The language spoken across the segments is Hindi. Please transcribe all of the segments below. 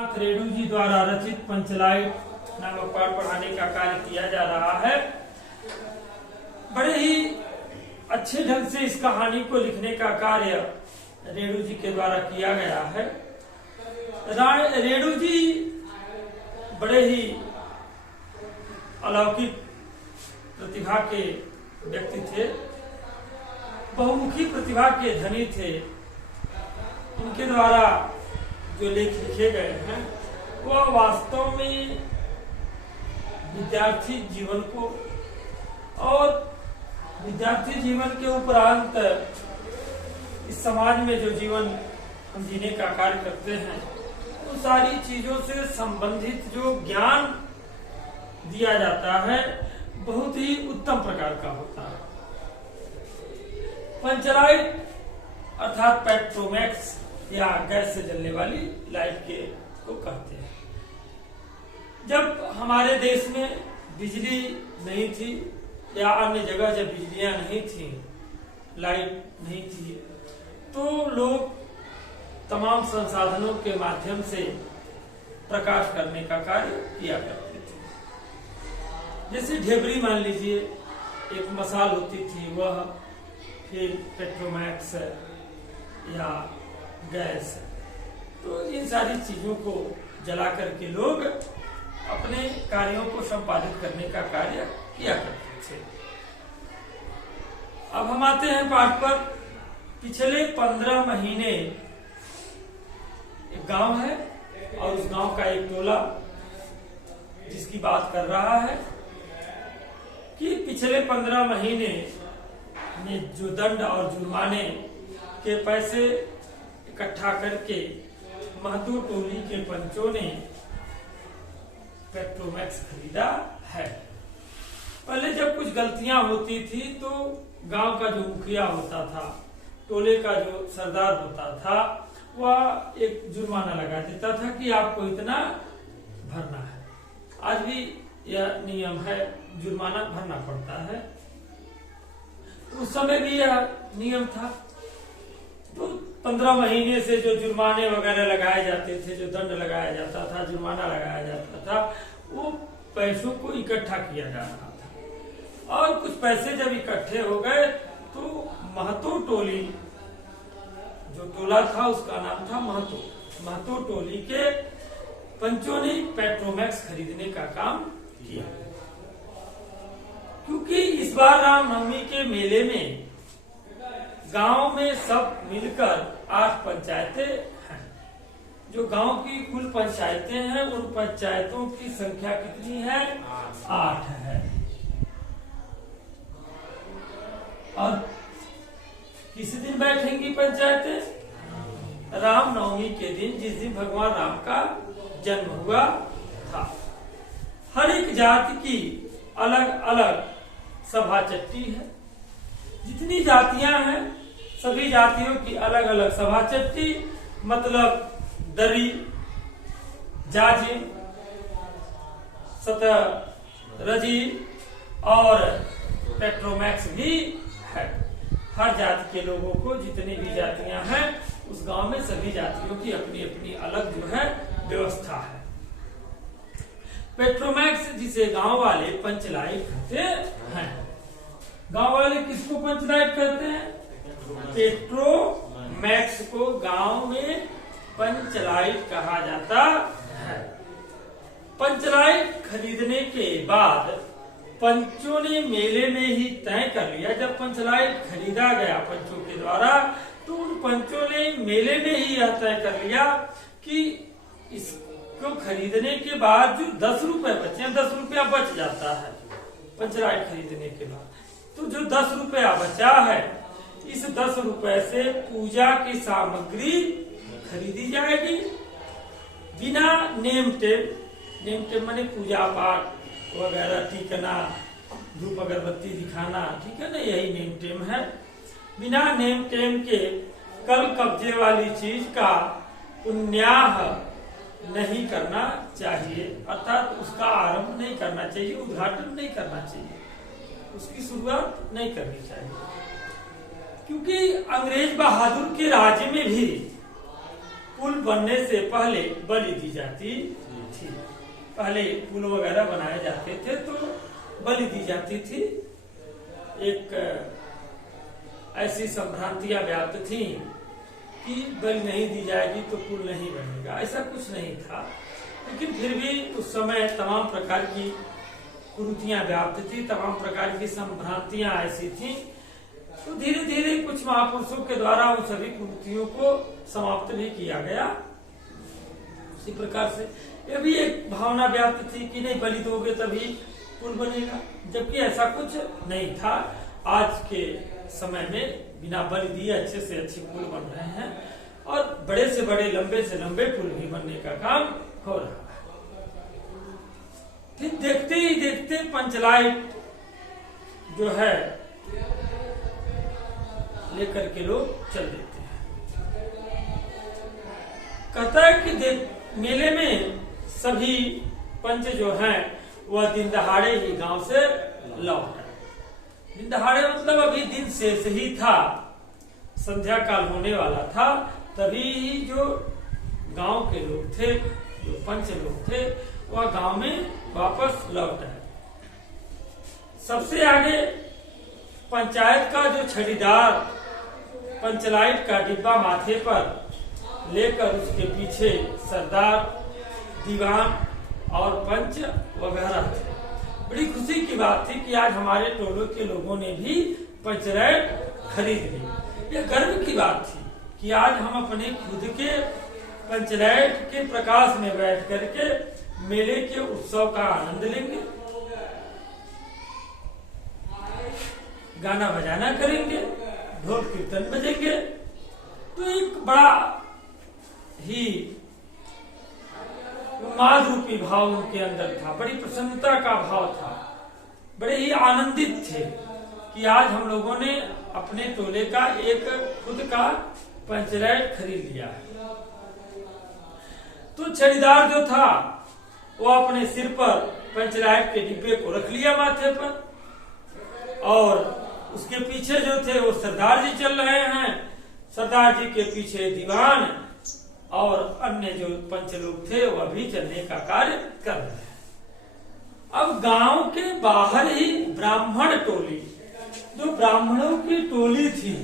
रेणु जी द्वारा रचित पंचलाइट नामक पाठ पढ़ाने का कार्य किया जा रहा है। बड़े ही अच्छे ढंग से इस कहानी को लिखने का कार्य रेणु जी के द्वारा किया गया है। रेणु जी बड़े ही अलौकिक प्रतिभा के व्यक्ति थे, बहुमुखी प्रतिभा के धनी थे। उनके द्वारा जो लेख लिखे गए हैं वह वास्तव में विद्यार्थी जीवन को और विद्यार्थी जीवन के उपरांत इस समाज में जो जीवन हम जीने का कार्य करते हैं उन सारी चीजों से संबंधित जो ज्ञान दिया जाता है बहुत ही उत्तम प्रकार का होता है। पंचलाइट अर्थात पेट्रोमैक्स या गैस से जलने वाली लाइट के को कहते हैं। जब हमारे देश में बिजली नहीं थी या अन्य जगह जब बिजलियां नहीं थी, लाइट नहीं थी, तो लोग तमाम संसाधनों के माध्यम से प्रकाश करने का कार्य किया करते थे। जैसे ढेबरी मान लीजिए, एक मसाल होती थी, वह फिर पेट्रोमैक्स या गैस, तो इन सारी चीजों को जला करके लोग अपने कार्यों को संपादित करने का कार्य किया करते थे। अब हम आते हैं पाठ पर। पिछले 15 महीने एक गांव है और उस गांव का एक टोला जिसकी बात कर रहा है कि पिछले 15 महीने में जो दंड और जुर्माने के पैसे इकट्ठा करके महतो टोली के पंचों ने पेट्रोमैक्स खरीदा है। पहले जब कुछ गलतियां होती थी तो गांव का जो मुखिया होता था, टोले का जो सरदार होता था, वह एक जुर्माना लगा देता था कि आपको इतना भरना है। आज भी यह नियम है, जुर्माना भरना पड़ता है। उस समय भी यह नियम था। तो 15 महीने से जो जुर्माने वगैरह लगाए जाते थे, जो दंड लगाया जाता था, जुर्माना लगाया जाता था, वो पैसों को इकट्ठा किया जा रहा था। और कुछ पैसे जब इकट्ठे हो गए तो महतो टोली, जो टोला था उसका नाम था महतो टोली के पंचों ने पेट्रोमैक्स खरीदने का काम किया। क्योंकि इस बार रामनवमी के मेले में गांव में सब मिलकर 8 पंचायतें हैं। जो गांव की कुल पंचायतें हैं उन पंचायतों की संख्या कितनी है? 8 है। और किस दिन बैठेंगी पंचायतें? रामनवमी के दिन, जिस दिन भगवान राम का जन्म हुआ था। हर एक जाति की अलग अलग सभा चट्टी है। जितनी जातियां हैं सभी जातियों की अलग अलग सभा चट्टी, मतलब दरी, जाजिम, सतरजी और पेट्रोमैक्स भी है। हर जाति के लोगों को, जितनी भी जातियां हैं उस गांव में, सभी जातियों की अपनी अपनी अलग जो है व्यवस्था है। पेट्रोमैक्स जिसे गांव वाले पंचलाइट कहते हैं। गांव वाले किसको पंचलाइट कहते हैं? पेट्रोमैक्स को गांव में पंचलाइट कहा जाता है। पंचलाइट खरीदने के बाद पंचों ने मेले में ही तय कर लिया। जब पंचलाइट खरीदा गया पंचों के द्वारा तो उन पंचों ने मेले में ही यह तय कर लिया कि इसको खरीदने के बाद जो 10 रुपए बचे, 10 रुपया बच जाता है पंचलाइट खरीदने के बाद, तो जो 10 रुपया बचा है, इस 10 रुपए से पूजा की सामग्री खरीदी जाएगी बिना नेम टेम माने पूजा पाठ वगैरह, टीकना, धूप अगरबत्ती दिखाना, ठीक है ना, यही नेम टेम है। बिना नेम टेम के कल कब्जे वाली चीज का उन्याह नहीं करना चाहिए, अर्थात उसका आरंभ नहीं करना चाहिए, उद्घाटन नहीं करना चाहिए, उसकी शुरुआत नहीं करनी चाहिए। क्योंकि अंग्रेज बहादुर के राज्य में भी पुल बनने से पहले बलि दी जाती थी। पहले पुल वगैरह बनाए जाते थे तो बलि दी जाती थी। एक ऐसी संभ्रांतियां व्याप्त थी कि बलि नहीं दी जाएगी तो पुल नहीं बनेगा, ऐसा कुछ नहीं था। लेकिन फिर भी उस समय तमाम प्रकार की कुरीतियां व्याप्त थी, तमाम प्रकार की संभ्रांतियां ऐसी थी। तो धीरे धीरे कुछ महापुरुषों के द्वारा उन सभी कुरीतियों को समाप्त भी किया गया। उसी प्रकार से ये भी एक भावना व्याप्त थी कि नहीं बलि दोगे तभी पुल बनेगा, जबकि ऐसा कुछ नहीं था। आज के समय में बिना बलि दिए अच्छे से अच्छे पुल बन रहे हैं और बड़े से बड़े लंबे से लंबे पुल भी बनने का काम हो रहा है। फिर देखते ही देखते पंचलाइट जो है लेकर के लोग चल देते हैं। कहता है कि मेले में सभी पंच जो हैं वह दिन दहाड़े ही गांव से लौट आए। दिन दहाड़े मतलब अभी दिन शेष ही था, संध्या काल होने वाला था, तभी जो गांव के लोग थे, जो पंच लोग थे, वह गांव में वापस लौट आए। सबसे आगे पंचायत का जो छड़ीदार पंचलाइट का डिब्बा माथे पर लेकर उसके पीछे सरदार, दीवान और पंच वगैरह थे। बड़ी खुशी की बात थी कि आज हमारे टोलों के लोगों ने भी पंचलाइट खरीद ली। यह गर्व की बात थी कि आज हम अपने खुद के पंचलाइट के प्रकाश में बैठ करके मेले के उत्सव का आनंद लेंगे, गाना बजाना करेंगे, ढोल कीर्तन बजेंगे। तो एक बड़ा ही उन्माद रूपी भाव उनके अंदर था, बड़ी प्रसन्नता का भाव था, बड़े ही आनंदित थे कि आज हम लोगों ने अपने टोले का एक खुद का पंचलाइट खरीद लिया है। तो छड़ीदार जो था वो अपने सिर पर पंचलाइट के डिब्बे को रख लिया माथे पर और उसके पीछे जो थे वो सरदार जी चल रहे हैं। सरदार जी के पीछे दीवान और अन्य जो पंच लोग थे वह भी चलने का कार्य कर रहे हैं। अब गांव के बाहर ही ब्राह्मण टोली, जो ब्राह्मणों की टोली थी,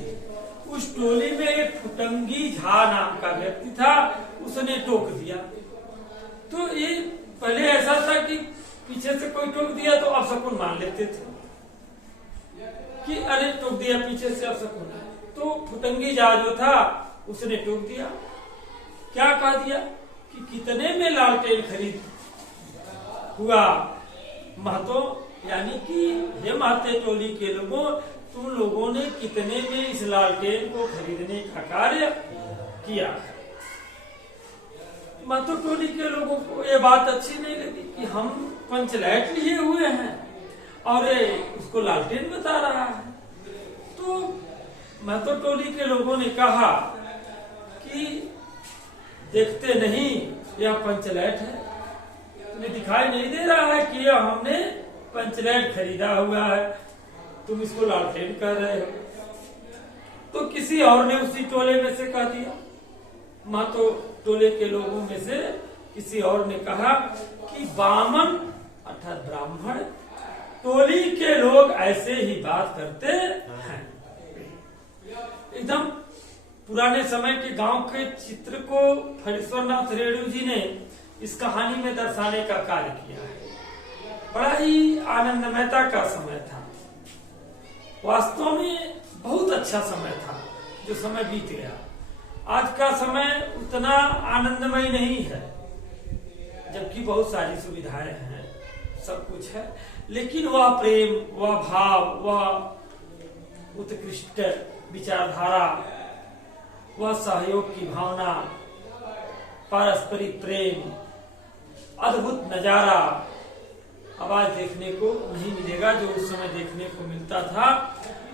उस टोली में एक फुटंगी झा नाम का व्यक्ति था, उसने टोक दिया। तो ये पहले ऐसा था कि पीछे से कोई टोक दिया तो अपशकुन मान लेते थे कि अरे टोक दिया पीछे से अपशकुन। तो फुटंगी झा जो था उसने टोक दिया। क्या कह दिया कि कितने में लालटेन खरीद हुआ महतो, यानी कि हे महते टोली के लोगों, तुम लोगों ने कितने में इस लालटेन को खरीदने का कार्य किया। महतो टोली के लोगों को ये बात अच्छी नहीं लगी कि हम पंचलाइट लिए हुए हैं और उसको लालटेन बता रहा है। तो महतो टोली के लोगों ने कहा कि देखते नहीं यह पंचलाइट है, तुम्हें दिखाई नहीं दे रहा है कि यह हमने पंचलाइट खरीदा हुआ है, तुम इसको लालटेन कह रहे हो। तो किसी और ने उसी टोले में से कह दिया, महतो टोले के लोगों में से किसी और ने कहा कि बामन अर्थात ब्राह्मण टोली के लोग ऐसे ही बात करते हैं। एकदम पुराने समय के गांव के चित्र को फणीश्वरनाथ रेणु जी ने इस कहानी में दर्शाने का कार्य किया है। बड़ा ही आनंदमयता का समय था, वास्तव में बहुत अच्छा समय था जो समय बीत गया। आज का समय उतना आनंदमय नहीं है, जबकि बहुत सारी सुविधाएं हैं, सब कुछ है, लेकिन वह प्रेम, वह भाव, वह उत्कृष्ट विचारधारा, वह सहयोग की भावना, पारस्परिक प्रेम, अद्भुत नजारा अब आज देखने को नहीं मिलेगा जो उस समय देखने को मिलता था।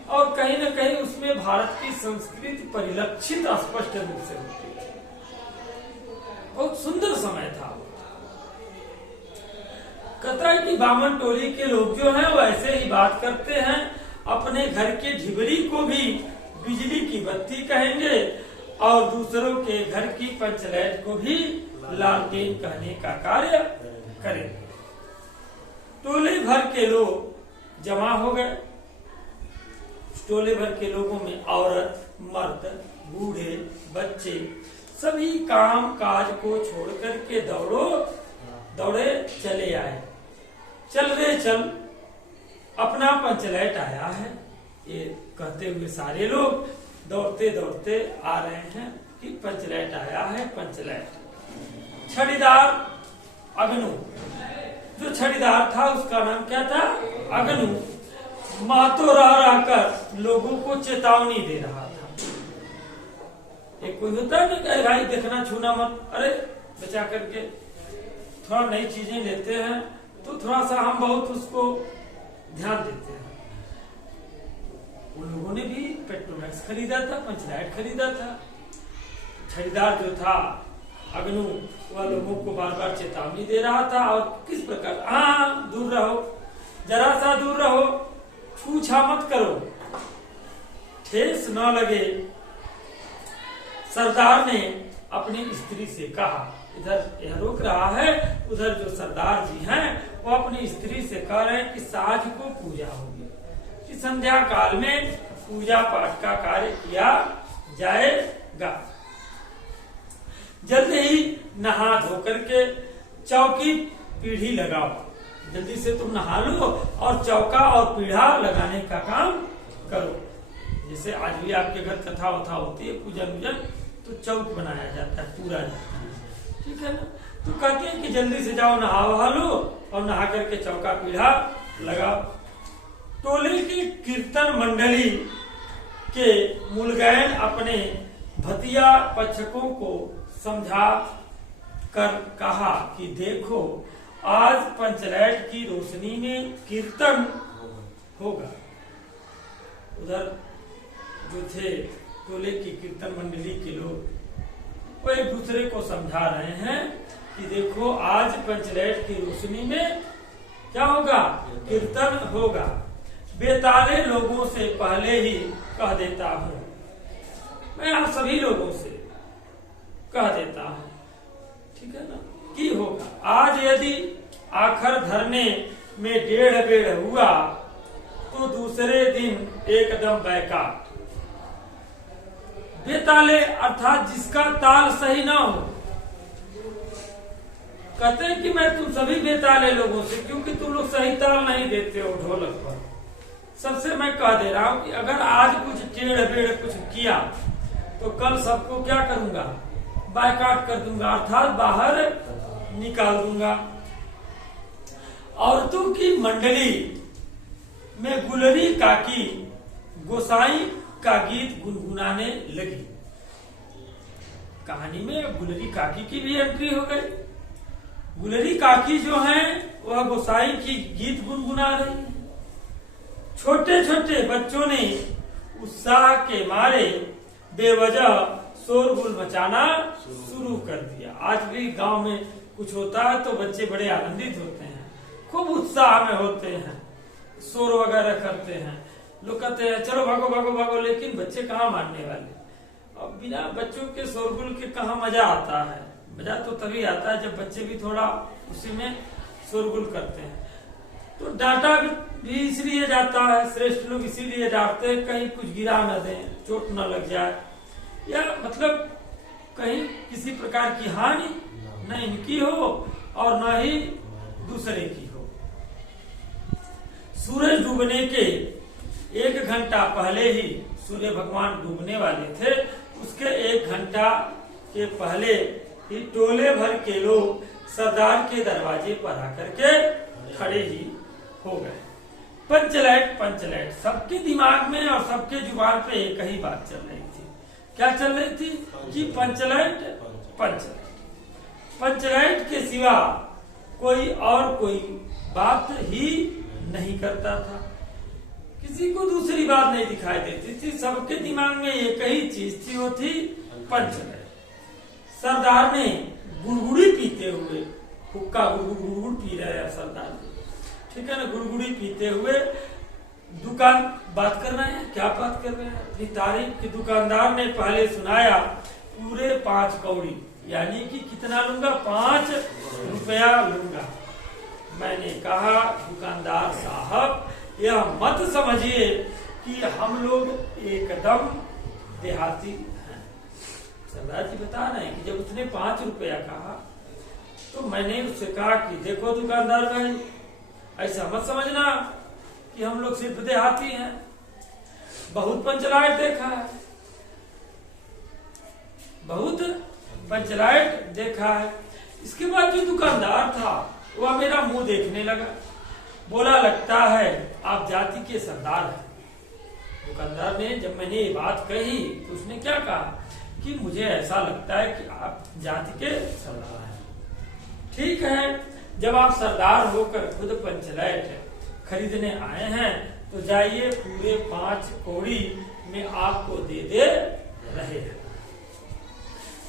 और कहीं न कहीं उसमें भारत की संस्कृति परिलक्षित स्पष्ट रूप से होती थी। बहुत सुंदर समय था। कहता है कि बामन टोली के लोग जो हैं वो ऐसे ही बात करते हैं, अपने घर के ढिबरी को भी बिजली की बत्ती कहेंगे और दूसरों के घर की पंचलाइट को भी लालटेन कहने का कार्य करेंगे। टोले भर के लोग जमा हो गए। टोले भर के लोगों में औरत, मर्द, बूढ़े, बच्चे सभी काम काज को छोड़ करके दौड़े चले आए। चल रे चल, अपना पंचलाइट आया है, ये कहते हुए सारे लोग दौड़ते दौड़ते आ रहे हैं कि पंचलाइट आया है, पंचलाइट। छड़ीदार अगनू, जो छड़ीदार था उसका नाम क्या था? अगनू। मातो रह कर लोगों को चेतावनी दे रहा था। एक कोई होता है ना, भाई देखना छूना मत, अरे बचा करके, थोड़ा नई चीजें लेते हैं तो थोड़ा सा हम बहुत उसको ध्यान देते हैं। उन लोगों ने भी पेट्रोमैक्स खरीदा था, पंचलाइट खरीदा था। खरीदार जो था अगनू, वह लोगों को बार बार चेतावनी दे रहा था। और किस प्रकार, हाँ दूर रहो, जरा सा दूर रहो, छूछा मत करो, ठेस न लगे। सरदार ने अपनी स्त्री से कहा, इधर यह रोक रहा है, उधर जो सरदार जी हैं वो अपनी स्त्री से कह रहे हैं कि साँझ को पूजा होगी, कि संध्या काल में पूजा पाठ का कार्य किया जाएगा। जल्दी ही नहा धो करके चौकी पीढ़ी लगाओ, जल्दी से तुम नहा लो और चौका और पीढ़ा लगाने का काम करो। जैसे आज भी आपके घर कथा वथा होती है, पूजन वूजन, तो चौक बनाया जाता है, पूरा जाता है, ठीक है ना। तो कहते हैं कि जल्दी से जाओ, नहा वहा लो और नहा करके चौका पीढ़ा लगाओ। टोले की कीर्तन मंडली के मुलगैन अपने भतिया पक्षकों को समझा कर कहा कि देखो, आज पंचलाइट की रोशनी में कीर्तन होगा। उधर जो थे टोले की कीर्तन मंडली के लोग, वो एक दूसरे को समझा रहे हैं कि देखो, आज पंचलाइट की रोशनी में क्या होगा? कीर्तन होगा। बेताले लोगों से पहले ही कह देता हूँ, मैं आप सभी लोगों से कह देता हूँ, ठीक है ना, कि होगा। आज यदि आखिर धरने में 1.5 बेड़ हुआ तो दूसरे दिन एकदम बैकाट। बेताले अर्थात जिसका ताल सही ना हो। कहते हैं कि मैं तुम सभी बेताले लोगों से, क्योंकि तुम लोग सही ताल नहीं देते हो ढोलक पर, सबसे मैं कह दे रहा हूँ कि अगर आज कुछ टेढ़ बेड़ कुछ किया तो कल सबको क्या करूंगा? बायकाट कर दूंगा, अर्थात बाहर निकाल दूंगा। औरतों की मंडली में गुलरी काकी गोसाई का गीत गुनगुनाने लगी। कहानी में गुलरी काकी की भी एंट्री हो गई। गुलरी काकी जो हैं वह गोसाई की गीत गुनगुना रही है। छोटे छोटे बच्चों ने उत्साह के मारे बेवजह शोरगुल मचाना शुरू कर दिया। आज भी गांव में कुछ होता है तो बच्चे बड़े आनंदित होते हैं, खूब उत्साह में होते हैं, शोर वगैरह करते हैं। लोग कहते हैं चलो भागो भागो भागो, लेकिन बच्चे कहाँ मानने वाले। अब बिना बच्चों के शोरगुल के कहाँ मजा आता है? मजा तो तभी आता है जब बच्चे भी थोड़ा उसी में शोरगुल करते हैं। तो डांटा भी इसलिए जाता है, श्रेष्ठ लोग इसीलिए डांटते हैं, कहीं कुछ गिरा न दें, चोट न लग जाए, या मतलब कहीं किसी प्रकार की हानि न इनकी हो और न ही दूसरे की हो। सूरज डूबने के 1 घंटा पहले ही, सूर्य भगवान डूबने वाले थे, उसके 1 घंटा के पहले ही टोले भर के लोग सरदार के दरवाजे पर आकर के खड़े ही हो गए। पंचलाइट पंचलाइट सबके दिमाग में और सबके जुबान पे एक ही बात चल रही थी। क्या चल रही थी? कि पंचलाइट पंचलाइट। पंचलाइट के सिवा कोई और कोई बात ही नहीं करता था, किसी को दूसरी बात नहीं दिखाई देती थी। सबके दिमाग में एक ही चीज थी, वो थी पंचलाइट। सरदार ने गुड़गुड़ी पीते हुए, हुक्का गुड़गुड़ पी रहे हैं सरदार जी, ठीक है ना, गुड़गुड़ी पीते हुए दुकान बात कर रहे हैं, क्या बात कर रहे हैं? अपनी तारीफ की दुकानदार ने पहले सुनाया पूरे 5 कौड़ी, यानी कि कितना लूंगा? 5 रुपया लूंगा। मैंने कहा दुकानदार साहब, यह मत समझिए कि हम लोग एकदम देहाती हैं। सरदार जी बता रहे हैं कि जब उसने 5 रुपया कहा तो मैंने उससे कहा कि देखो दुकानदार भाई, ऐसा मत समझना कि हम लोग सिर्फ देहाती हैं, बहुत पंचलाइट देखा है, बहुत पंचलाइट देखा है। इसके बाद जो दुकानदार था वह मेरा मुंह देखने लगा, बोला लगता है आप जाति के सरदार हैं। दुकानदार ने जब मैंने ये बात कही तो उसने क्या कहा कि मुझे ऐसा लगता है कि आप जाति के सरदार हैं। ठीक है, जब आप सरदार होकर खुद पंचलाइट खरीदने आए हैं तो जाइए पूरे 5 कौड़ी में आपको दे रहे हैं।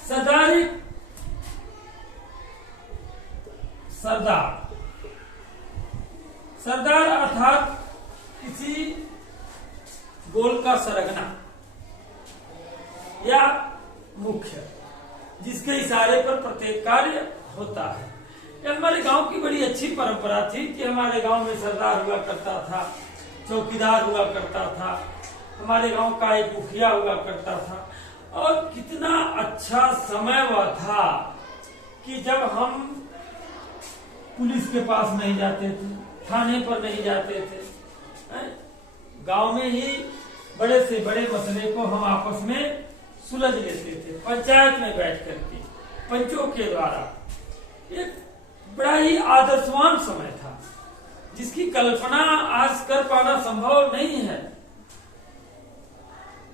सरदार अर्थात किसी गोल का सरगना या मुख्य, जिसके इशारे पर प्रत्येक कार्य होता है। यह हमारे गांव की बड़ी अच्छी परंपरा थी कि हमारे गांव में सरदार हुआ करता था, चौकीदार हुआ करता था, हमारे गांव का एक मुखिया हुआ करता था। और कितना अच्छा समय वह था कि जब हम पुलिस के पास नहीं जाते थे, थाने पर नहीं जाते थे, गांव में ही बड़े से बड़े मसले को हम आपस में सुलझ लेते थे, पंचायत में बैठ करके पंचों के द्वारा। एक बड़ा ही आदर्शवान समय था जिसकी कल्पना आज कर पाना संभव नहीं है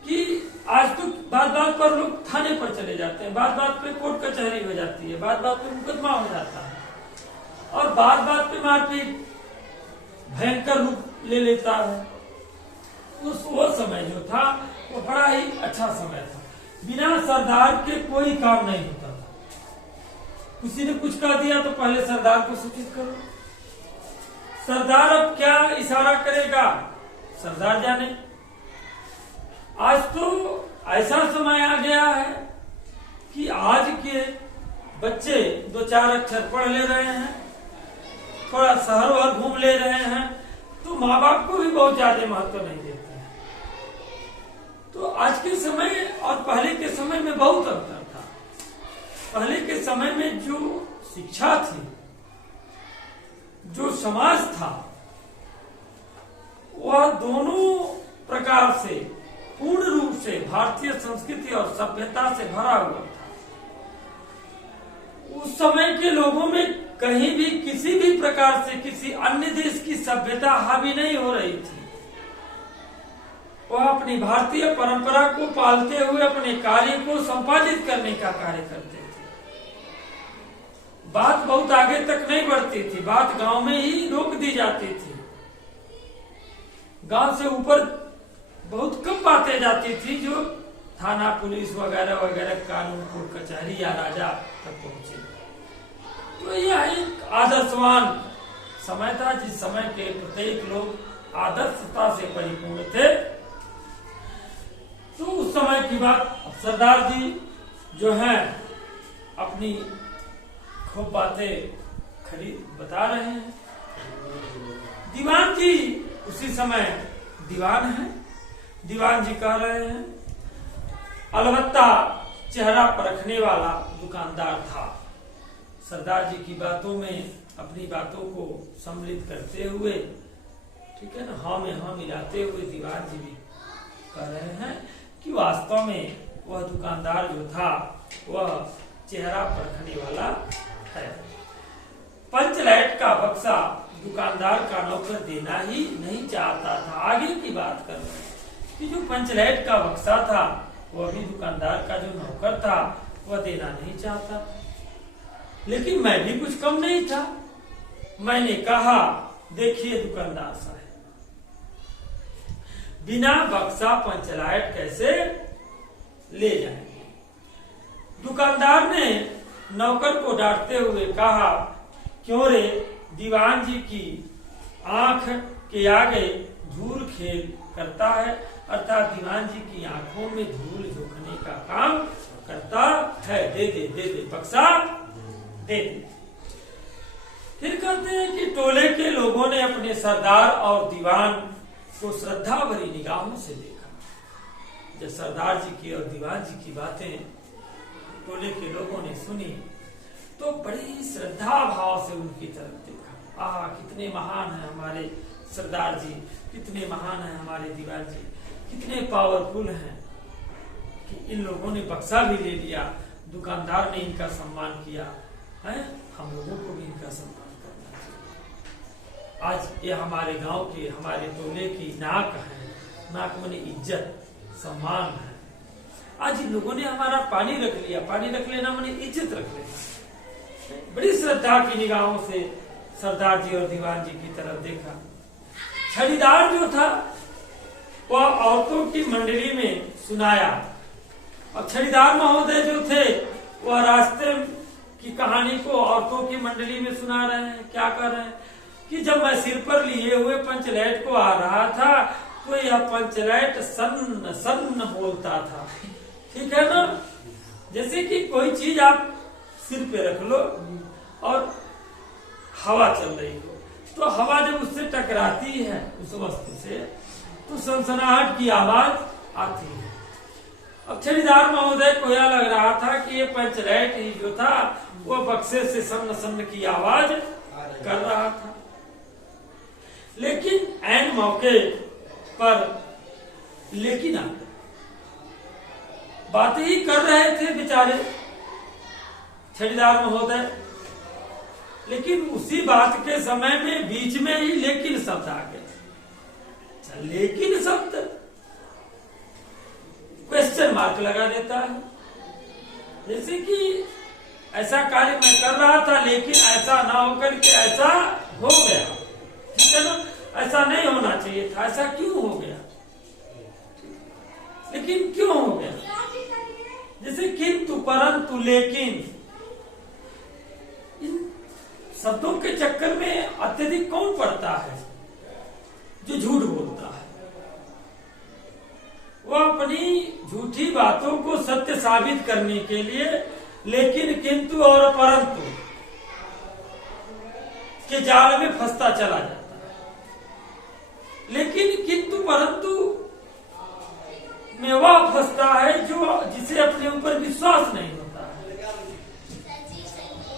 कि आज तो बात बात पर लोग थाने पर चले जाते हैं, बात बात पे कोर्ट कचहरी हो जाती है, बात बात पे मुकदमा हो जाता है और बात बात पे मारपीट भयंकर रूप ले लेता है। वो समय जो था वो बड़ा ही अच्छा समय था, बिना सरदार के कोई काम नहीं होता था। किसी ने कुछ कह दिया तो पहले सरदार को सूचित करो, सरदार अब क्या इशारा करेगा सरदार जाने। आज तो ऐसा समय आ गया है कि आज के बच्चे 2-4 अक्षर पढ़ ले रहे हैं, थोड़ा शहर वहर घूम ले रहे हैं, तो माँ बाप को भी बहुत ज्यादा महत्व नहीं देते हैं। तो आज के समय और पहले के समय में बहुत अंतर था। पहले के समय में जो शिक्षा थी, जो समाज था, वह दोनों प्रकार से पूर्ण रूप से भारतीय संस्कृति और सभ्यता से भरा हुआ था। उस समय के लोगों में कहीं भी किसी भी प्रकार से किसी अन्य देश की सभ्यता हावी नहीं हो रही थी। वह अपनी भारतीय परंपरा को पालते हुए अपने कार्य को संपादित करने का कार्य करते थे। बात बहुत आगे तक नहीं बढ़ती थी, बात गांव में ही रोक दी जाती थी। गांव से ऊपर बहुत कम बातें जाती थी जो थाना पुलिस वगैरह वगैरह कानून कोर्ट कचहरी या राजा तक पहुंचे। तो यह एक आदर्शवान समय था जिस समय के प्रत्येक लोग आदर्शता से परिपूर्ण थे। तो उस समय की बात सरदार जी जो हैं अपनी खूब बातें बता रहे हैं। दीवान जी उसी समय दीवान हैं। दीवान जी कह रहे हैं, अलबत्ता चेहरा परखने वाला दुकानदार था। सरदार जी की बातों में अपनी बातों को सम्मिलित करते हुए, ठीक है ना, हाँ में हाँ मिलाते हुए दीवान जी भी कह रहे हैं कि वास्तव में वह दुकानदार जो था वह चेहरा परखने वाला है। पंचलाइट का बक्सा दुकानदार का नौकर देना ही नहीं चाहता था। आगे की बात कर रहे हैं कि जो पंचलाइट का बक्सा था वह भी दुकानदार का जो नौकर था वह देना नहीं चाहता। लेकिन मैं भी कुछ कम नहीं था। मैंने कहा, देखिए दुकानदार साहब, बिना बक्सा पंचलाइट कैसे ले जाएंगे। दुकानदार ने नौकर को डांटते हुए कहा, क्यों रे, दीवान जी की आंख के आगे धूल खेल करता है, अर्थात दीवान जी की आंखों में धूल झोंकने का काम करता है। दे दे बक्सा दे दे। फिर कहते हैं कि टोले के लोगों ने अपने सरदार और दीवान को श्रद्धा भरी निगाहों से देखा। जब सरदार जी की और दीवान जी की बातें टोले के लोगों ने सुनी तो बड़ी श्रद्धा भाव से उनकी तरफ देखा। आह, कितने महान है हमारे सरदार जी, कितने महान है हमारे दीवान जी, कितने पावरफुल हैं कि इन लोगों ने बक्सा भी ले लिया, दुकानदार ने इनका सम्मान किया है, हम लोगों को भी इनका सम्मान करना चाहिए। आज ये हमारे गांव के, हमारे टोले की नाक है, नाक माने इज्जत, सम्मान है। आज इन लोगों ने हमारा पानी रख लिया, पानी रख लेना माने इज्जत रख लेना। बड़ी श्रद्धा की निगाहों से सरदार जी और दीवान जी की तरफ देखा। छड़ीदार जो था वह औरतों की मंडली में सुनाया, और छड़ीदार महोदय जो थे वह रास्ते की कहानी को औरतों की मंडली में सुना रहे हैं। क्या कर रहे हैं कि जब मैं सिर पर लिए हुए पंचलैट को आ रहा था तो यह पंचलैट सन्न सन्न बोलता था। ठीक है ना, जैसे कि कोई चीज आप सिर पे रख लो और हवा चल रही हो, तो हवा जब उससे टकराती है उस वस्तु से तो सनसनाहट की आवाज आती है। अब छड़ीदार महोदय को यह लग रहा था कि ये पंचलैट ही जो था वो बक्से से सन्न सन्न की आवाज कर रहा था। लेकिन ऐन मौके पर लेकिन आ गया। बात ही कर रहे थे बेचारे छड़ीदार महोदय, लेकिन उसी बात के समय में बीच में ही लेकिन शब्द आ गया। लेकिन शब्द क्वेश्चन मार्क लगा देता है, जैसे कि ऐसा कार्य मैं कर रहा था लेकिन ऐसा ना होकर के ऐसा हो गया। ठीक है ना, ऐसा नहीं होना चाहिए था, ऐसा क्यों हो गया, लेकिन क्यों हो गया। जैसे किंतु, परंतु, लेकिन, इन शब्दों के चक्कर में अत्यधिक कौन पड़ता है? जो झूठ बोलता है। वह अपनी झूठी बातों को सत्य साबित करने के लिए लेकिन, किंतु और परंतु के जाल में फंसता चला जाता है। लेकिन, किंतु, परंतु में वह फंसता है जो जिसे अपने ऊपर विश्वास नहीं होता है।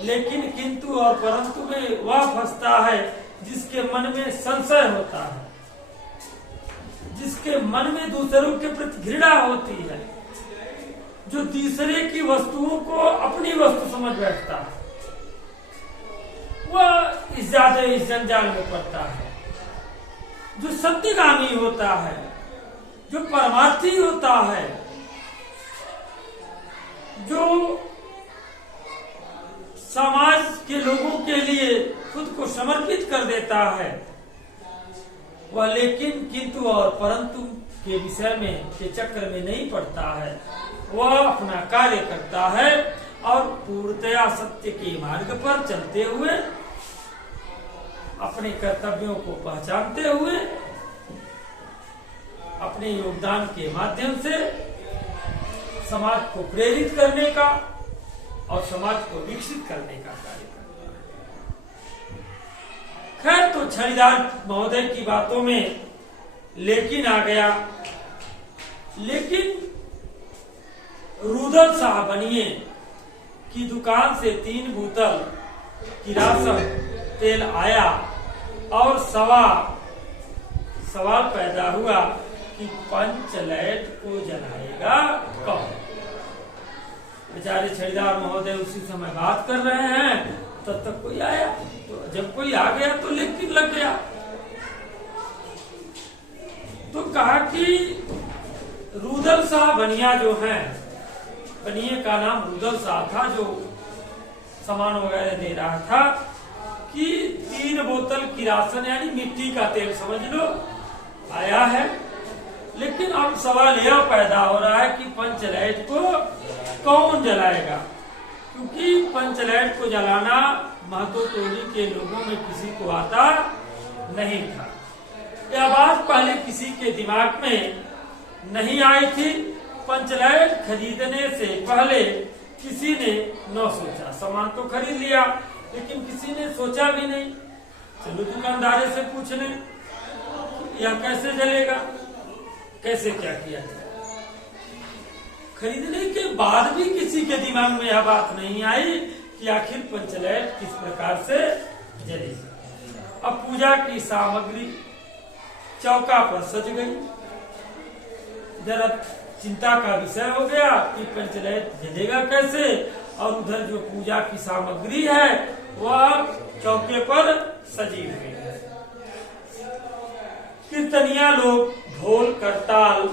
लेकिन, किंतु और परंतु में वह फंसता है जिसके मन में संशय होता है, जिसके मन में दूसरों के प्रति घृणा होती है, जो तीसरे की वस्तुओं को अपनी वस्तु समझ बैठता है, वह इस जंजाल में पड़ता है। जो सत्यगामी होता है, जो परमार्थी होता है, जो समाज के लोगों के लिए खुद को समर्पित कर देता है, वह लेकिन, किंतु और परंतु के विषय में के चक्कर में नहीं पड़ता है। वह अपना कार्य करता है और पूर्णतया सत्य के मार्ग पर चलते हुए, अपने कर्तव्यों को पहचानते हुए, अपने योगदान के माध्यम से समाज को प्रेरित करने का और समाज को विकसित करने का कार्य करता है। खैर, तो छड़ीदार महोदय की बातों में लेकिन आ गया। लेकिन रुदल शाह बनिए की दुकान से 3 बोतल किरासन तेल आया और सवाल पैदा हुआ कि पंचलैट को जलाएगा कौन। बेचारे छड़ीदार महोदय उसी समय बात कर रहे हैं, तब तक कोई आया। तो जब कोई आ गया तो लेकिन लग गया। तो कहा कि रुदल शाह बनिया जो है, बनिए का नाम रुदल शाह था, जो सामान वगैरह दे रहा था, कि 3 बोतल किरासन यानी मिट्टी का तेल समझ लो आया है। लेकिन अब सवाल यह पैदा हो रहा है कि पंचलैट को कौन जलाएगा, क्योंकि पंचलैट को जलाना महतो टोली के लोगों में किसी को आता नहीं था। यह बात पहले किसी के दिमाग में नहीं आई थी। पंचलाइट खरीदने से पहले किसी ने न सोचा। सामान तो खरीद लिया, लेकिन किसी ने सोचा भी नहीं, चलो दुकानदार से पूछ ले यह कैसे जलेगा, कैसे क्या किया जाए। खरीदने के बाद भी किसी के दिमाग में यह बात नहीं आई कि आखिर पंचलाइट किस प्रकार से जलेगी। अब पूजा की सामग्री चौका पर सज गई। जरा चिंता का विषय हो गया कि पंचलाइट जलेगा कैसे, और उधर जो पूजा की सामग्री है वह चौके पर सजी हुई है। कीर्तनिया लोग ढोल करताल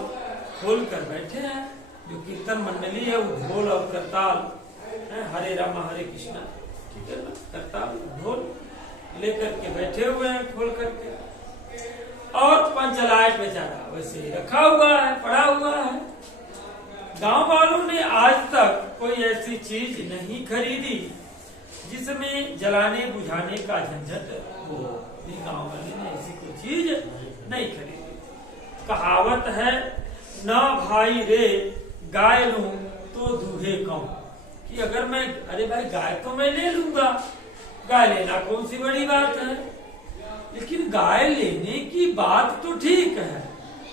खोल कर बैठे हैं। जो कीर्तन मंडली है वो ढोल और करताल, हरे राम हरे कृष्णा, ठीक है ना, करताल ढोल लेकर के बैठे हुए हैं खोल करके। और पंचलाइट बेचारा वैसे ही रखा हुआ है, पड़ा हुआ है। गांव वालों ने आज तक कोई ऐसी चीज नहीं खरीदी जिसमें जलाने बुझाने का झंझट हो। गांव वाले ने ऐसी कोई चीज नहीं खरीदी। कहावत है, न भाई रे गाय लूं तो दूहे कहूं, कि अगर मैं, अरे भाई गाय तो मैं ले लूंगा, गाय लेना कौन सी बड़ी बात है। लेकिन गाय लेने की बात तो ठीक है,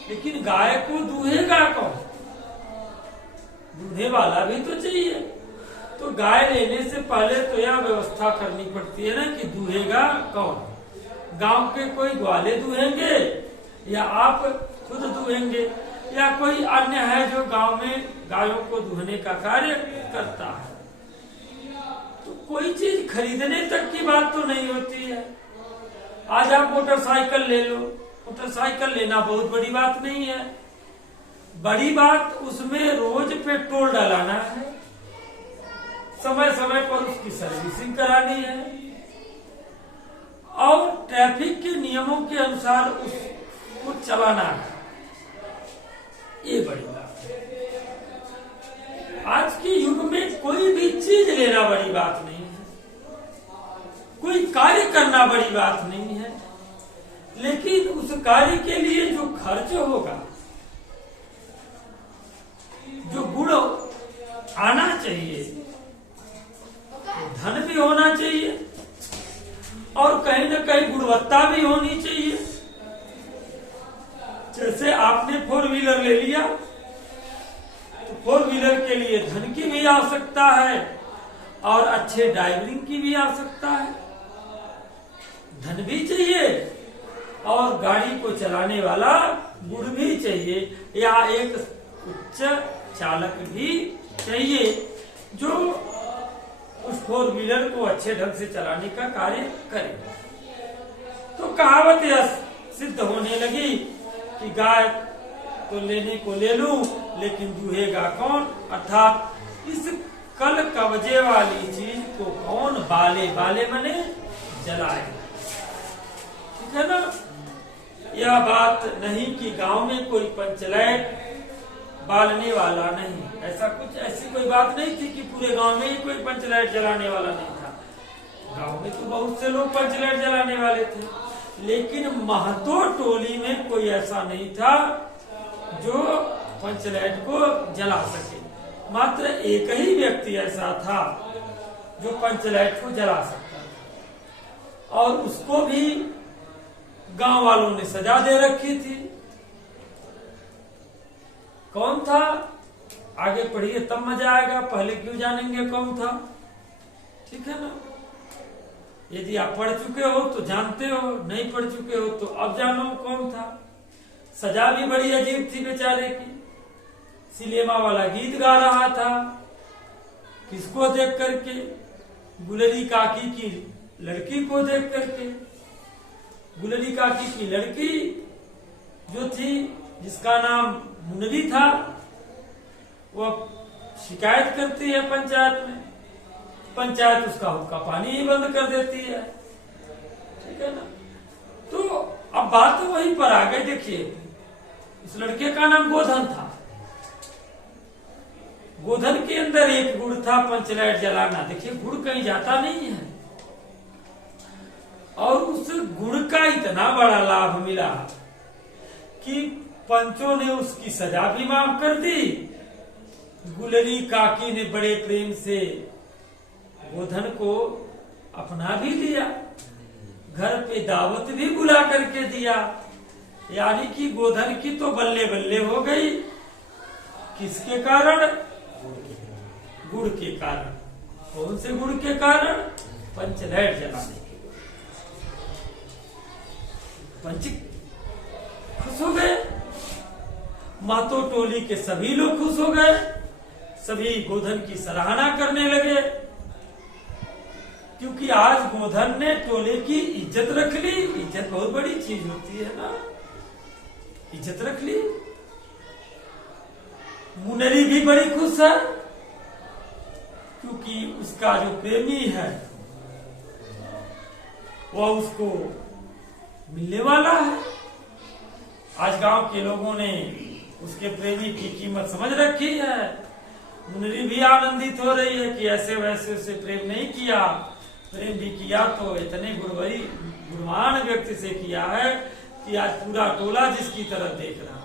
लेकिन गाय को दूहेगा कौन? दूधे वाला भी तो चाहिए। तो गाय लेने से पहले तो यह व्यवस्था करनी पड़ती है ना कि दूहेगा कौन। गांव के कोई ग्वाले दूहेंगे या आप खुद दूहेंगे, या कोई अन्य है जो गांव में गायों को दूहने का कार्य करता है। तो कोई चीज खरीदने तक की बात तो नहीं होती है। आज आप मोटरसाइकिल ले लो, मोटरसाइकिल लेना बहुत बड़ी बात नहीं है। बड़ी बात उसमें रोज पेट्रोल डलाना है, समय समय पर उसकी सर्विसिंग करानी है, और ट्रैफिक के नियमों के अनुसार उसको चलाना है। ये बड़ी बात है। आज के युग में कोई भी चीज लेना बड़ी बात नहीं है, कोई कार्य करना बड़ी बात नहीं है, लेकिन उस कार्य के लिए जो खर्च होगा, जो गुण आना चाहिए, धन भी होना चाहिए और कहीं न कहीं गुणवत्ता भी होनी चाहिए। जैसे आपने 4 व्हीलर ले लिया, तो 4 व्हीलर के लिए धन की भी आवश्यकता है और अच्छे ड्राइविंग की भी आवश्यकता है। धन भी चाहिए और गाड़ी को चलाने वाला गुण भी चाहिए, या एक उच्च चालक भी चाहिए जो उस 4 व्हीलर को अच्छे ढंग से चलाने का कार्य करे। तो कहावत यह सिद्ध होने लगी कि गाय तो लेने को ले लूं, लेकिन दूहेगा कौन, अर्थात इस कल कब्जे वाली चीज को कौन बाले, बाले मने जलाएगा। ठीक है ना। यह बात नहीं कि गांव में कोई पंचलाइट बालने वाला नहीं, ऐसा कुछ, ऐसी कोई बात नहीं थी कि पूरे गांव में ही कोई पंचलाइट जलाने वाला नहीं था। गांव में तो बहुत से लोग पंचलाइट जलाने वाले थे, लेकिन महतो टोली में कोई ऐसा नहीं था जो पंचलाइट को जला सके। मात्र एक ही व्यक्ति ऐसा था जो पंचलाइट को जला सकता था, और उसको भी गांव वालों ने सजा दे रखी थी। कौन था? आगे पढ़िए तब मजा आएगा, पहले क्यों जानेंगे कौन था। ठीक है ना। यदि आप पढ़ चुके हो तो जानते हो, नहीं पढ़ चुके हो तो अब जानो कौन था। सजा भी बड़ी अजीब थी बेचारे की। सिनेमा वाला गीत गा रहा था, किसको देख करके? गुलरी काकी की लड़की को देख करके। गुलरी काकी की लड़की जो थी, जिसका नाम मुनरी था, वह शिकायत करती है पंचायत में। पंचायत उसका हुक्का पानी ही बंद कर देती है। ठीक है ना। तो अब बात तो वहीं पर आ गई। देखिए, इस लड़के का नाम गोधन था। गोधन के अंदर एक गुण था, पंचलाइट जलाना। देखिए, गुण कहीं जाता नहीं है, और उस गुण का इतना बड़ा लाभ मिला कि पंचों ने उसकी सजा भी माफ कर दी। गुलरी काकी ने बड़े प्रेम से गोधन को अपना भी लिया, घर पे दावत भी बुला करके दिया। यानी कि गोधन की तो बल्ले बल्ले हो गई। किसके कारण? गुड़ के कारण। कौन से गुड़ के कारण? पंचलैट जलाने के। पंच खुश हो गए, मातो टोली के सभी लोग खुश हो गए, सभी गोधन की सराहना करने लगे, क्योंकि आज गोधन ने टोले की इज्जत रख ली। इज्जत बहुत बड़ी चीज होती है ना, इज्जत रख ली। मुनरी भी बड़ी खुश है, क्योंकि उसका जो प्रेमी है वह उसको मिलने वाला है। आज गांव के लोगों ने उसके प्रेमी की कीमत समझ रखी है। मुनरी भी आनंदित हो रही है कि ऐसे वैसे उसे प्रेम नहीं किया, प्रेम भी किया तो इतने गुणवान व्यक्ति से किया है कि आज पूरा टोला जिसकी तरफ देख रहा है।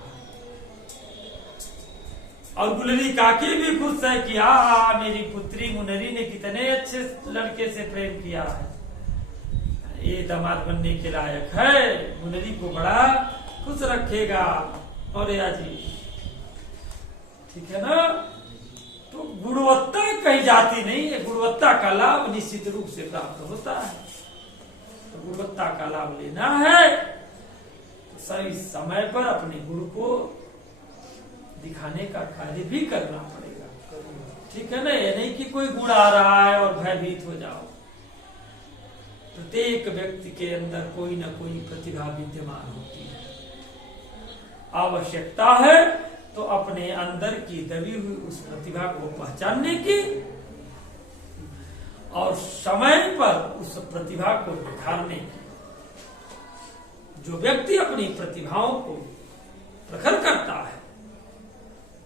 और गुलरी काकी भी खुश है कि हाँ, मेरी पुत्री मुनरी ने कितने अच्छे लड़के से प्रेम किया है, ये दामाद बनने के लायक है, मुनरी को बड़ा खुश रखेगा। और जी ठीक है ना। तो गुणवत्ता कहीं जाती नहीं है, गुणवत्ता का लाभ निश्चित रूप से प्राप्त होता है। तो गुणवत्ता का लाभ लेना है तो सही समय पर अपने गुण को दिखाने का कार्य भी करना पड़ेगा। ठीक है ना। ये नहीं कि कोई गुण आ रहा है और भयभीत हो जाओ। प्रत्येक व्यक्ति के अंदर कोई ना कोई प्रतिभा विद्यमान होती है। आवश्यकता है तो अपने अंदर की दबी हुई उस प्रतिभा को पहचानने की और समय पर उस प्रतिभा को निखारने की। जो व्यक्ति अपनी प्रतिभाओं को प्रखर करता है,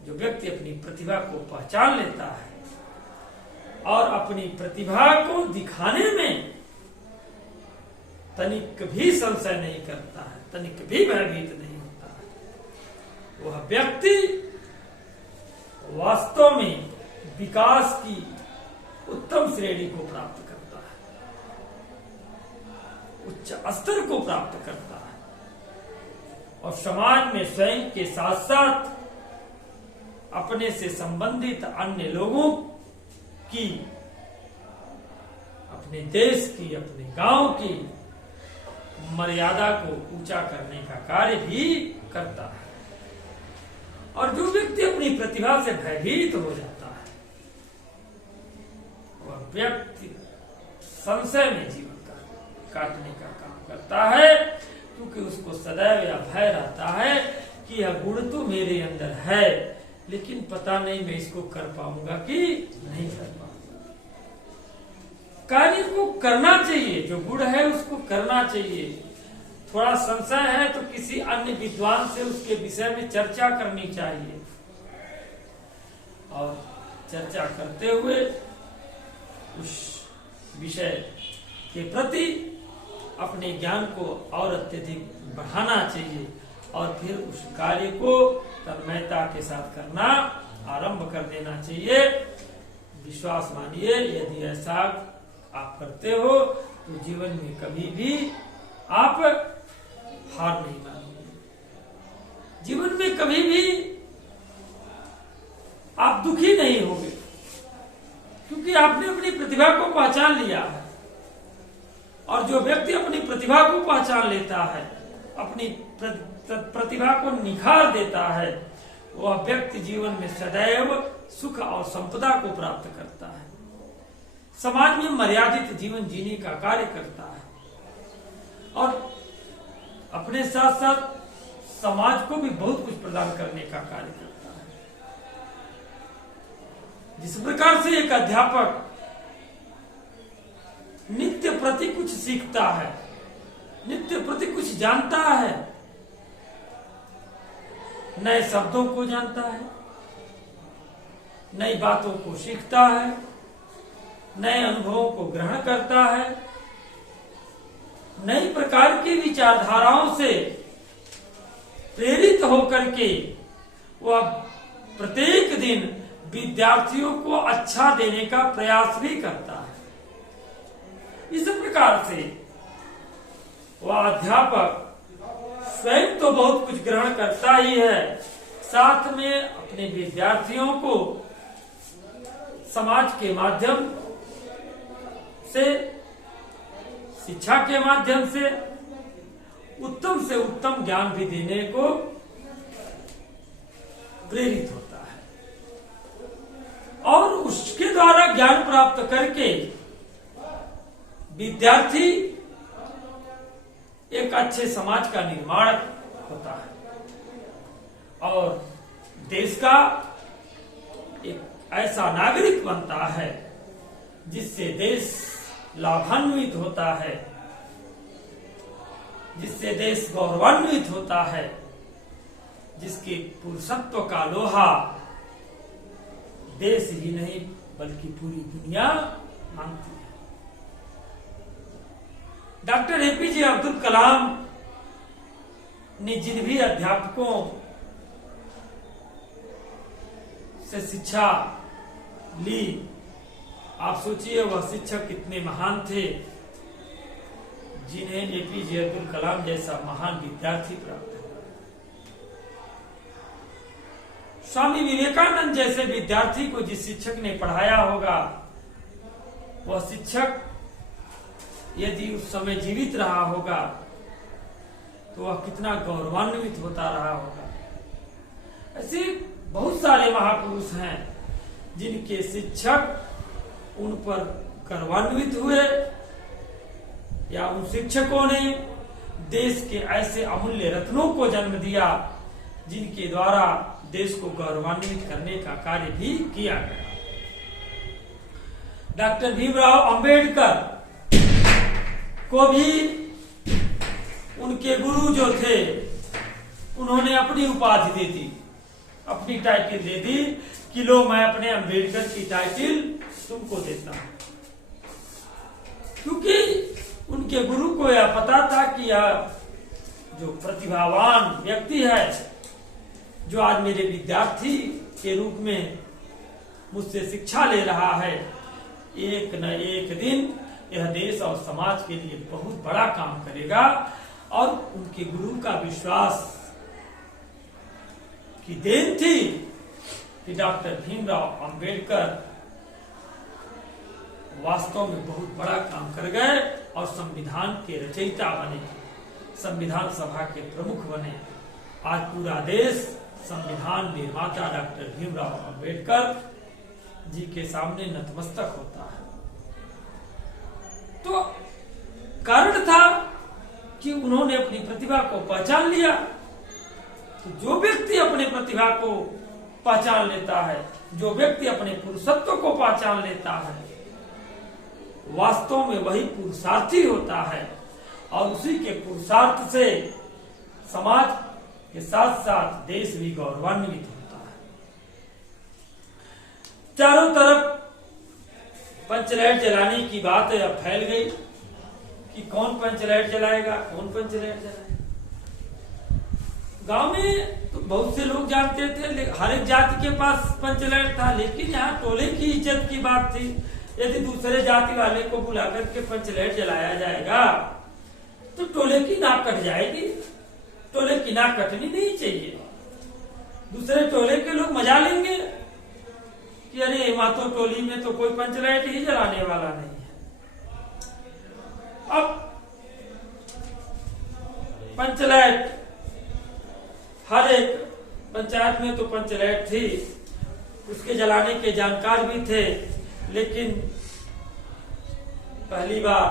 जो व्यक्ति अपनी प्रतिभा को पहचान लेता है और अपनी प्रतिभा को दिखाने में तनिक भी संशय नहीं करता है, तनिक भी भयभीत नहीं होता है, वह व्यक्ति वास्तव में विकास की उत्तम श्रेणी को प्राप्त करता है, उच्च स्तर को प्राप्त करता है और समाज में स्वयं के साथ साथ अपने से संबंधित अन्य लोगों की, अपने देश की, अपने गांव की मर्यादा को ऊंचा करने का कार्य भी करता है। और जो व्यक्ति अपनी प्रतिभा से भयभीत हो जाता है, वह व्यक्ति संशय में जीवन काटने का काम करता है, क्योंकि उसको सदैव यह भय रहता है कि यह गुण तो मेरे अंदर है, लेकिन पता नहीं मैं इसको कर पाऊंगा कि नहीं कर पाऊंगा। कार्य को करना चाहिए, जो गुण है उसको करना चाहिए। थोड़ा संशय है तो किसी अन्य विद्वान से उसके विषय में चर्चा करनी चाहिए और चर्चा करते हुए उस विषय के प्रति अपने ज्ञान को और अत्यधिक बढ़ाना चाहिए और फिर उस कार्य को तन्मयता के साथ करना आरंभ कर देना चाहिए। विश्वास मानिए, यदि ऐसा आप करते हो तो जीवन में कभी भी आप हार नहीं मानोगे, जीवन में कभी भी आप दुखी नहीं होगे, क्योंकि आपने अपनी प्रतिभा को पहचान लिया है। और जो व्यक्ति अपनी प्रतिभा को पहचान लेता है, अपनी प्रतिभा को निखार देता है, वह व्यक्ति जीवन में सदैव सुख और संपदा को प्राप्त करता है, समाज में मर्यादित जीवन जीने का कार्य करता है और अपने साथ साथ समाज को भी बहुत कुछ प्रदान करने का कार्य करता है। जिस प्रकार से एक अध्यापक नित्य प्रति कुछ सीखता है, नित्य प्रति कुछ जानता है, नए शब्दों को जानता है, नई बातों को सीखता है, नए अनुभवों को ग्रहण करता है, नई प्रकार की विचारधाराओं से प्रेरित होकर के वह प्रत्येक दिन विद्यार्थियों को अच्छा देने का प्रयास भी करता है। इस प्रकार से वह अध्यापक स्वयं तो बहुत कुछ ग्रहण करता ही है, साथ में अपने विद्यार्थियों को समाज के माध्यम से, शिक्षा के माध्यम से उत्तम ज्ञान भी देने को प्रेरित होता है और उसके द्वारा ज्ञान प्राप्त करके विद्यार्थी एक अच्छे समाज का निर्माण होता है और देश का एक ऐसा नागरिक बनता है जिससे देश लाभान्वित होता है, जिससे देश गौरवान्वित होता है, जिसके पुरुषत्व का लोहा देश ही नहीं बल्कि पूरी दुनिया मांगती है। डॉक्टर एपीजे अब्दुल कलाम ने जिन भी अध्यापकों से शिक्षा ली, आप सोचिए वह शिक्षक कितने महान थे जिन्हें एपीजे अब्दुल कलाम जैसा महान विद्यार्थी प्राप्त हुआ। स्वामी विवेकानंद जैसे विद्यार्थी को जिस शिक्षक ने पढ़ाया होगा, वह शिक्षक यदि उस समय जीवित रहा होगा तो वह कितना गौरवान्वित होता रहा होगा। ऐसे बहुत सारे महापुरुष हैं जिनके शिक्षक उन पर गर्वान्वित हुए या उन शिक्षकों ने देश के ऐसे अमूल्य रत्नों को जन्म दिया जिनके द्वारा देश को गौरवान्वित करने का कार्य भी किया गया। डॉक्टर भीमराव अंबेडकर को भी उनके गुरु जो थे उन्होंने अपनी उपाधि दे दी, अपनी टाइटल दे दी कि लो मैं अपने अंबेडकर की टाइटल तुमको देता हूं, क्योंकि उनके गुरु को यह पता था कि यह जो प्रतिभावान व्यक्ति है, जो आज मेरे विद्यार्थी के रूप में मुझसे शिक्षा ले रहा है, एक न एक दिन यह देश और समाज के लिए बहुत बड़ा काम करेगा। और उनके गुरु का विश्वास की देन थी कि डॉक्टर भीमराव अंबेडकर वास्तव में बहुत बड़ा काम कर गए और संविधान के रचयिता बने, संविधान सभा के प्रमुख बने। आज पूरा देश संविधान निर्माता डॉक्टर भीमराव अंबेडकर जी के सामने नतमस्तक होता है। तो कारण था कि उन्होंने अपनी प्रतिभा को पहचान लिया। तो जो व्यक्ति अपने प्रतिभा को पहचान लेता है, जो व्यक्ति अपने पुरुषत्व को पहचान लेता है, वास्तव में वही पुरुषार्थी होता है और उसी के पुरुषार्थ से समाज के साथ साथ देश भी गौरवान्वित होता है। चारों तरफ पंचलाइट जलाने की बात अब फैल गई कि कौन पंचलाइट जलाएगा, कौन पंचलाइट जलाएगा। गांव में तो बहुत से लोग जानते थे, हर एक जाति के पास पंचलाइट था, लेकिन यहाँ टोले की इज्जत की बात थी। यदि दूसरे जाति वाले को बुला करके पंचलाइट जलाया जाएगा तो टोले की नाक कट जाएगी। टोले की नाक कटनी नहीं चाहिए। दूसरे टोले के लोग मजा लेंगे कि अरे मातो टोली में तो कोई पंचलाइट ही जलाने वाला नहीं है। अब पंचलाइट हर एक पंचायत में तो पंचलाइट थी, उसके जलाने के जानकार भी थे, लेकिन पहली बार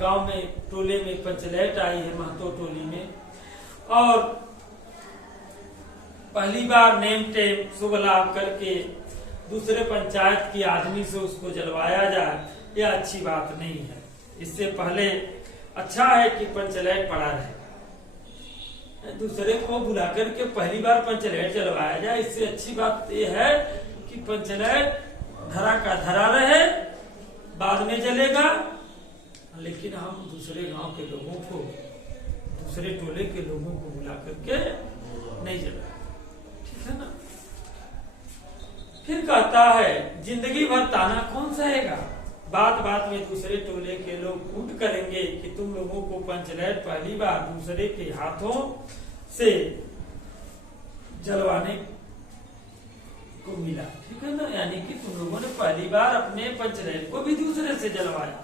गांव में टोले में पंचलाइट आई है, महतो टोली में, और पहली बार नेम टेम शुभ लाभ करके दूसरे पंचायत की आदमी से उसको जलवाया जाए, यह अच्छी बात नहीं है। इससे पहले अच्छा है कि पंचलाइट पड़ा रहे, दूसरे को बुला करके पहली बार पंचलाइट जलवाया जाए। इससे अच्छी बात यह है कि पंचलाइट धरा का धरा रहे, बाद में जलेगा, लेकिन हम दूसरे गांव के लोगों को, दूसरे टोले के लोगों को बुला करके नहीं जला, ठीक है ना। फिर कहता है जिंदगी भर ताना कौन सहेगा, बात बात में दूसरे टोले के लोग कूट करेंगे कि तुम लोगों को पंचलैट पहली बार दूसरे के हाथों से जलवाने को मिला, ठीक है ना। यानी कि तुम लोगों ने पहली बार अपने पंचलैट को भी दूसरे से जलवाया,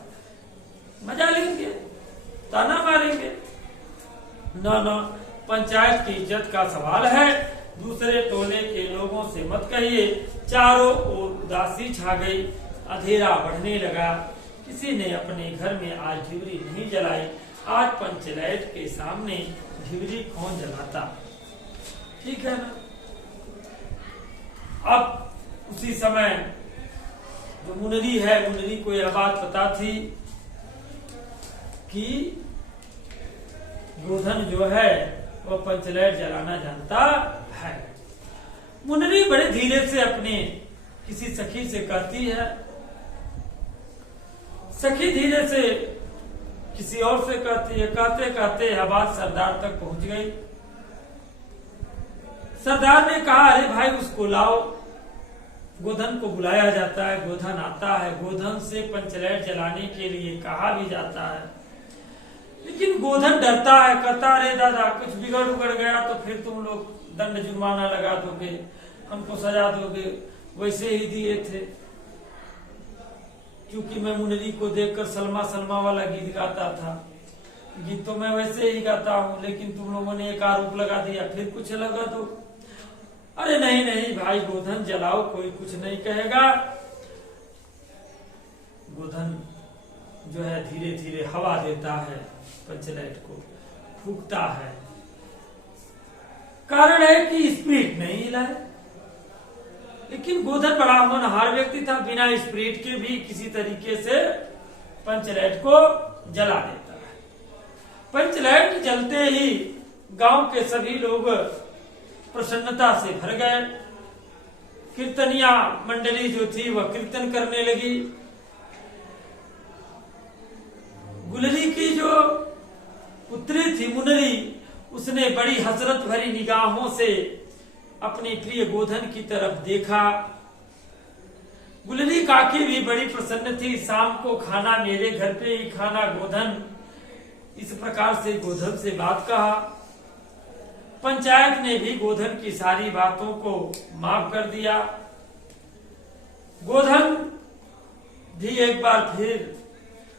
मजा लेंगे, ताना मारेंगे। ना, पंचायत की इज्जत का सवाल है, दूसरे टोले के लोगों से मत कहिए। चारों ओर उदासी छा गई, अंधेरा बढ़ने लगा। किसी ने अपने घर में आज ढिबरी नहीं जलाई। आज पंचलैट के सामने ढिबरी कौन जलाता, ठीक है ना। अब उसी समय जो मुनरी है, मुनरी को यह बात पता थी कि गोधन जो है वह पंचलैट जलाना जानता है। मुनरी बड़े धीरे से अपने किसी सखी से कहती है, सखी धीरे से किसी और से कहती है। कहते कहते आवाज सरदार तक पहुंच गई। सरदार ने कहा, अरे भाई उसको लाओ। गोधन को बुलाया जाता है, गोधन आता है। गोधन से पंचलैट जलाने के लिए कहा भी जाता है, लेकिन गोधन डरता है। कहता, अरे दादा कुछ बिगड़ उगड़ गया तो फिर तुम लोग दंड जुर्माना लगा दोगे, हमको सजा दोगे। वैसे ही दिए थे, क्योंकि मैं मुनरी को देखकर सलमा सलमा वाला गीत गाता था। गीत तो मैं वैसे ही गाता हूँ, लेकिन तुम लोगों ने एक आरोप लगा दिया, फिर कुछ लगा दो। अरे नहीं नहीं भाई, गोधन जलाओ, कोई कुछ नहीं कहेगा। गोधन जो है धीरे धीरे हवा देता है, पंचलैट को फूकता है। कारण है कि स्प्रिट नहीं हिला है, लेकिन गोधन बड़ा होनहार व्यक्ति था, बिना स्प्रिट के भी किसी तरीके से पंचलैट को जला देता है। पंचलैट जलते ही गांव के सभी लोग प्रसन्नता से भर गए। कीर्तनिया मंडली जो थी वह कीर्तन करने लगी। गुलरी की जो पुत्री थी मुनरी, उसने बड़ी हसरत भरी निगाहों से अपनी प्रिय गोधन की तरफ देखा। गुलरी काकी भी बड़ी प्रसन्न थी। शाम को खाना मेरे घर पे ही खाना गोधन, इस प्रकार से गोधन से बात कहा। पंचायत ने भी गोधन की सारी बातों को माफ कर दिया। गोधन भी एक बार फिर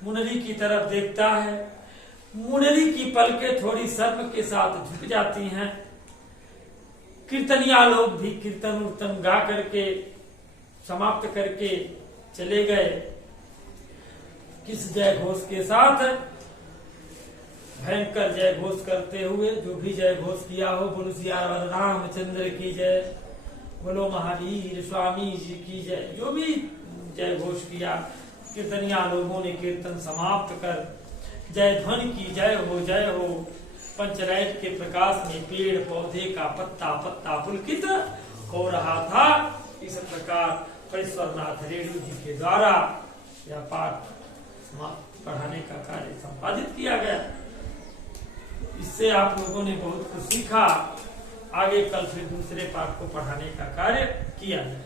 मुनरी की तरफ देखता है। मुनरी की पलकें थोड़ी शर्म के साथ झुक जाती हैं। कीर्तनिया लोग भी कीर्तन उर्तन गा करके समाप्त करके चले गए, किस जय घोष के साथ, भयंकर जय घोष करते हुए। जो भी जय घोष किया हो, बोलो सियावर रामचंद्र की जय, बोलो महावीर स्वामी जी की जय। जो भी जय घोष किया, कीर्तनिया लोगों ने कीर्तन समाप्त कर जय ध्वनि की, जय हो पंचलैट के प्रकाश में पेड़ पौधे का पत्ता पत्ता पुलकित हो रहा था। इस प्रकार फणीश्वरनाथ रेणु जी के द्वारा यह पाठ पढ़ाने का कार्य संपादित किया गया। इससे आप लोगों ने बहुत कुछ सीखा। आगे कल फिर दूसरे पाठ को पढ़ाने का कार्य किया जाए।